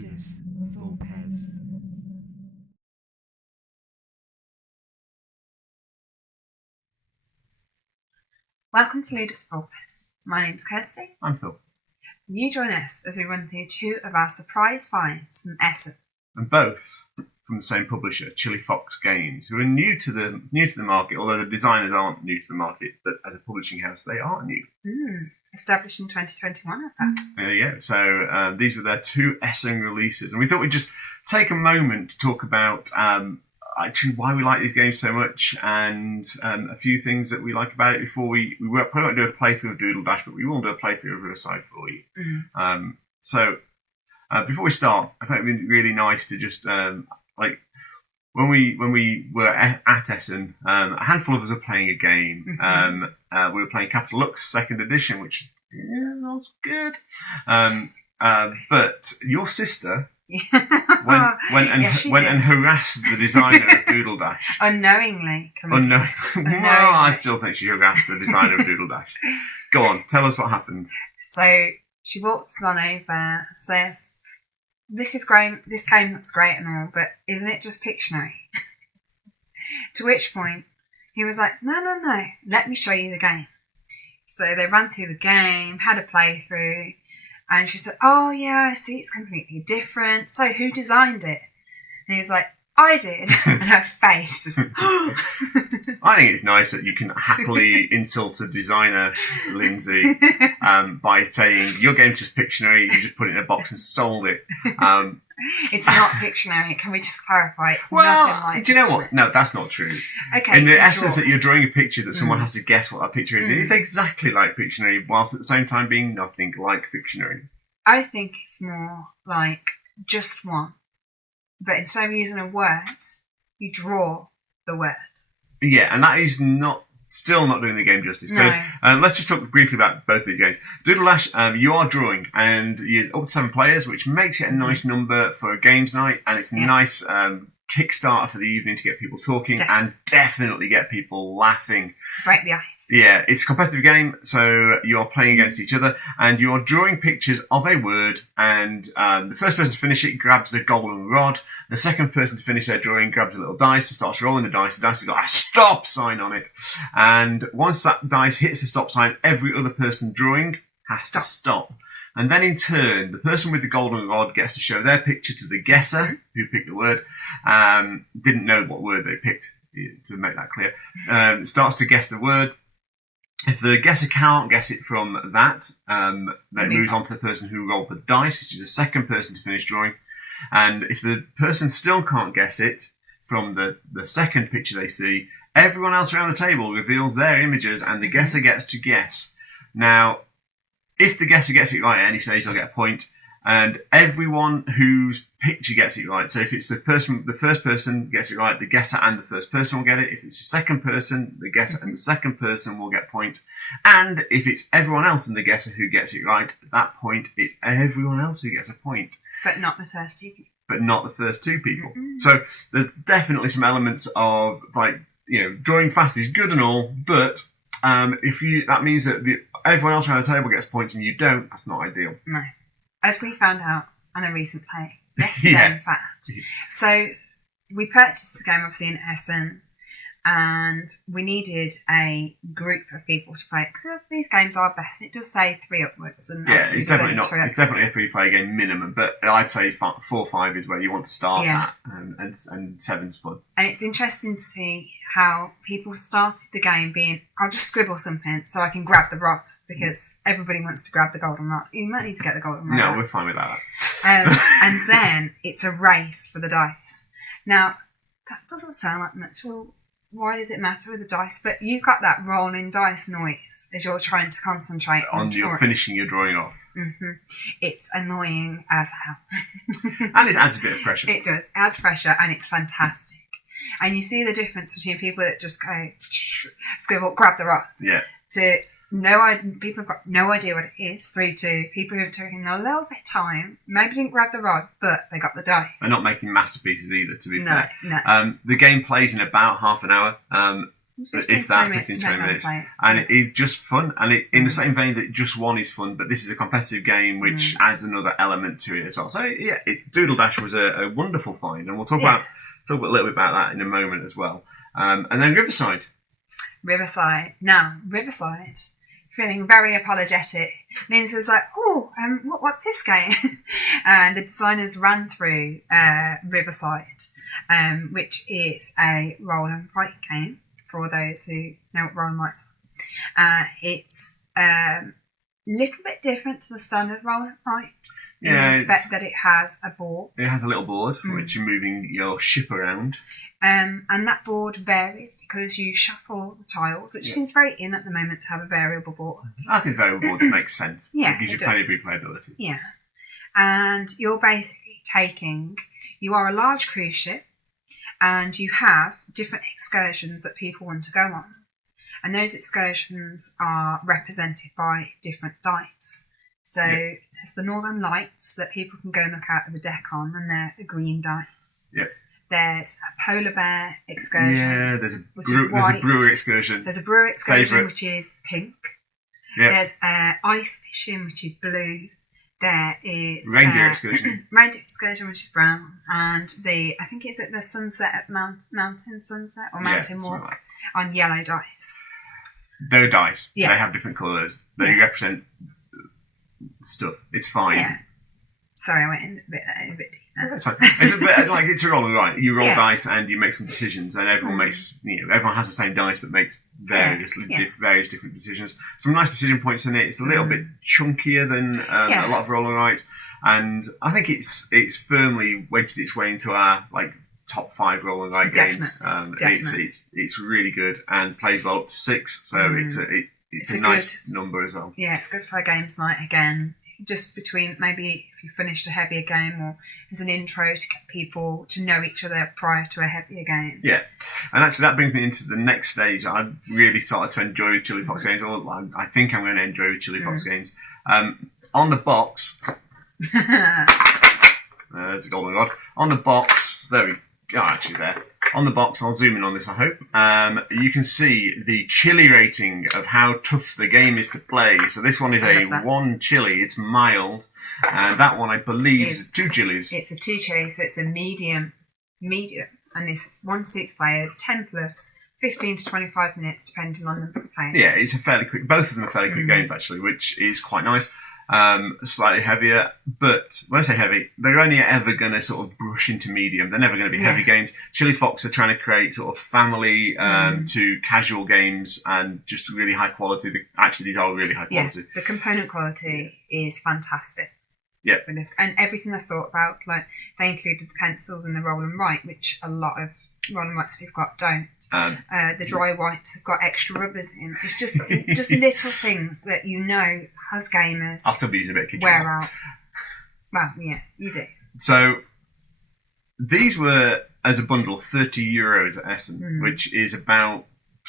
Ludus Vulpes. Welcome to Ludus Vulpes. My name's Kirsty. I'm Phil. You join us as we run through two of our surprise finds from Essen. And both from the same publisher, Chilifox Games, who are new to the market, although the designers aren't new to the market, but as a publishing house they are new. Established in 2021, I found. There you go. So these were their two Essen releases, and we thought we'd just take a moment to talk about actually why we like these games so much, and a few things that we like about it before we probably won't do a playthrough of Doodle Dash, but we will do a playthrough of Riverside for you. So before we start, I thought it would be really nice to just when we were at Essen, a handful of us were playing a game. We were playing Catalogue 2nd edition, which was good. But your sister went and harassed the designer of Doodle Dash. Unknowingly. I still think she harassed the designer of Doodle Dash. Go on, tell us what happened. So she walks on over, says, "This is great. This game looks great and all, but isn't it just Pictionary?" To which point he was like, "No. Let me show you the game." So they ran through the game, had a playthrough, and she said, "Oh yeah, I see. It's completely different. So who designed it?" And he was like, "I did." And her face just. I think it's nice that you can happily insult a designer, Lindsay, by saying your game's just Pictionary. You just put it in a box and sold it. It's not Pictionary. Can we just clarify? It's well, nothing like. Do you know Pictionary. what? No, that's not true. Okay. In the essence that you're drawing a picture that someone has to guess what that picture is, it's exactly like Pictionary, whilst at the same time being nothing like Pictionary. I think it's more like just one, but instead of using a word, you draw the word. Yeah, and that is still not doing the game justice. No. So let's just talk briefly about both these games. Doodle Dash, you are drawing, and you're up to 7 players, which makes it a nice number for a games night, and it's a nice kickstarter for the evening to get people talking and definitely get people laughing. Break the ice. Yeah, it's a competitive game, so you are playing against each other, and you are drawing pictures of a word, and the first person to finish it grabs the golden rod. The second person to finish their drawing grabs a little dice and starts rolling the dice. The dice has got a stop sign on it, and once that dice hits the stop sign, every other person drawing has to stop. And then in turn, the person with the golden rod gets to show their picture to the guesser who picked the word. Didn't know what word they picked, to make that clear. Starts to guess the word. If the guesser can't guess it from that, then it moves on to the person who rolled the dice, which is the second person to finish drawing. And if the person still can't guess it from the second picture they see, everyone else around the table reveals their images and the guesser gets to guess. Now, if the guesser gets it right at any stage, they'll get a point. And everyone whose picture gets it right, so if it's the first person gets it right, the guesser and the first person will get it. If it's the second person, the guesser and the second person will get points. And if it's everyone else and the guesser who gets it right, at that point, it's everyone else who gets a point. But not the first two people. But not the first two people. So there's definitely some elements of, drawing fast is good and all, but that means that everyone else around the table gets points and you don't, that's not ideal. No. As we found out on a recent play, yesterday in fact. So we purchased the game obviously in Essen, and we needed a group of people to play it, because these games are best. It does say 3 upwards, and it's definitely it's definitely a 3-player game minimum, but I'd say 4 or 5 is where you want to start at, and 7's fun. And it's interesting to see how people started the game being, I'll just scribble something so I can grab the rod, because everybody wants to grab the golden rod. You might need to get the golden rod. No, we're fine with that. And then it's a race for the dice. Now, that doesn't sound like much. Well, why does it matter with the dice? But you got that rolling dice noise as you're trying to concentrate on you're finishing your drawing off. It's annoying as hell. And it adds a bit of pressure. It does. It adds pressure, and it's fantastic. And you see the difference between people that just go scribble, grab the rod, to people have got no idea what it is, through to people who have taken a little bit of time, maybe didn't grab the rod, but they got the dice. They're not making masterpieces either, to be fair. No. The game plays in about half an hour. if that, 15 20 minutes. And it is just fun. And in the same vein that Just One is fun, but this is a competitive game which adds another element to it as well. So yeah, Doodle Dash was a wonderful find, and we'll talk about a little bit about that in a moment as well. And then Riverside. Now, Riverside, feeling very apologetic. Lindsay was like, what's this game? And the designers ran through Riverside, which is a roll and write game for those who know what roll and writes are. It's a little bit different to the standard roll and writes in the respect that it has a board. It has a little board for which you're moving your ship around. And that board varies because you shuffle the tiles, which seems very in at the moment to have a variable board. I think variable boards makes sense. Yeah, it gives you plenty of replayability. Yeah. And you're basically you are a large cruise ship, and you have different excursions that people want to go on. And those excursions are represented by different dice. So there's the Northern Lights that people can go and look out of the deck on, and they're the green dice. Yeah. There's a polar bear excursion. Yeah, there's a brewer excursion. There's a brewer excursion, which is pink. Yeah. There's ice fishing, which is blue. There is reindeer excursion. Reindeer excursion, which is brown. And I think it's at the sunset at Mountain Sunset or Mountain Walk on yellow dice. They're dice. Yeah. They have different colours. They represent stuff. It's fine. Yeah. Sorry, I went in a bit deep there. That's fine. It's a bit like it's a roll and write. You roll dice and you make some decisions, and everyone makes everyone has the same dice but makes various different decisions. Some nice decision points in it. It's a little bit chunkier than a lot of roll and writes, and I think it's firmly wedged its way into our top 5 roll and write games. It's really good and plays well up to 6, so it's a nice number as well. Yeah, it's good for a games night again. Just between maybe if you finished a heavier game or as an intro to get people to know each other prior to a heavier game. Yeah, and actually that brings me into the next stage. I really started to enjoy with Chilifox Games. Or I think I'm going to enjoy with Chilifox Games. On the box, there's a golden rod. On the box, there we go. Actually, there. On the box, I'll zoom in on this, I hope. You can see the chili rating of how tough the game is to play. So this one is a 1 chili. It's mild. And that one, I believe, is 2 chilies. It's a 2 chili, so it's a medium. And this is 1 to 6 players, 10 plus, 15 to 25 minutes, depending on the players. Yeah, it's a fairly quick. Both of them are fairly quick games, actually, which is quite nice. Slightly heavier, but when I say heavy, they're only ever going to sort of brush into medium. They're never going to be heavy games. Chilifox are trying to create sort of family to casual games and just really high quality. Actually, these are really high quality. Yeah, the component quality is fantastic. Yeah. And everything I've thought about, they included the pencils and the roll and write, which a lot of roll and writes we've got don't. The dry wipes have got extra rubbers in. It's just little things that as gamers I'll still be using a bit of kitchen wear out. Well, yeah, you do. So these were as a bundle €30 at Essen, which is about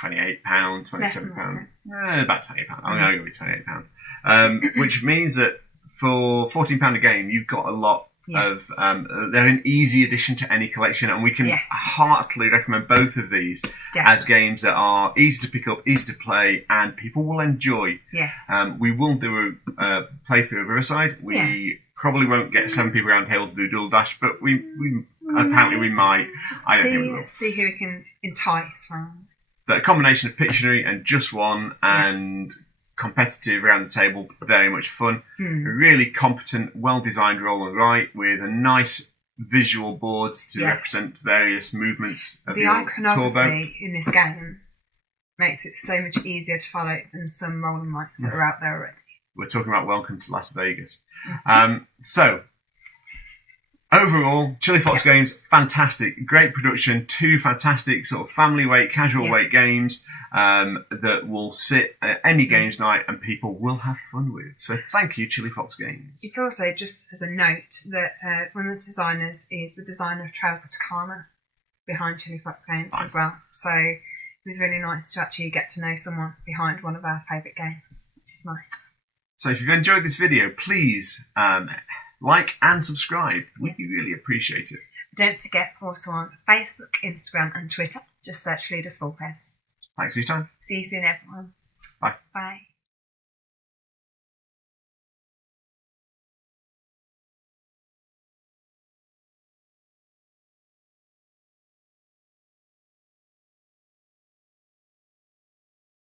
£28, £27. About £28. I'm going to go with £28. Which means that for £14 a game, you've got a lot of they're an easy addition to any collection, and we can heartily recommend both of these as games that are easy to pick up, easy to play, and people will enjoy. Yes. We will do a playthrough of Riverside. We probably won't get 7 people around the table to do Dual Dash, but we apparently we might. I don't think we will. See who we can entice from. But a combination of Pictionary and Just One and competitive around the table, very much fun. A really competent, well-designed roll and write with a nice visual boards to represent various movements of your iconography in this game makes it so much easier to follow than some roll and writes that are out there already. We're talking about Welcome to Las Vegas. So overall, Chilifox Games, fantastic, great production, 2 fantastic sort of family weight, casual weight games that will sit at any games night and people will have fun with. So thank you, Chilifox Games. It's also, just as a note, that one of the designers is the designer of Trails of Tucana behind Chilifox Games as well. So it was really nice to actually get to know someone behind one of our favourite games, which is nice. So if you've enjoyed this video, please like and subscribe. We'd really appreciate it. Don't forget, we're also on Facebook, Instagram and Twitter. Just search Ludus Vulpes. Thanks for your time. See you soon, everyone. Bye. Bye.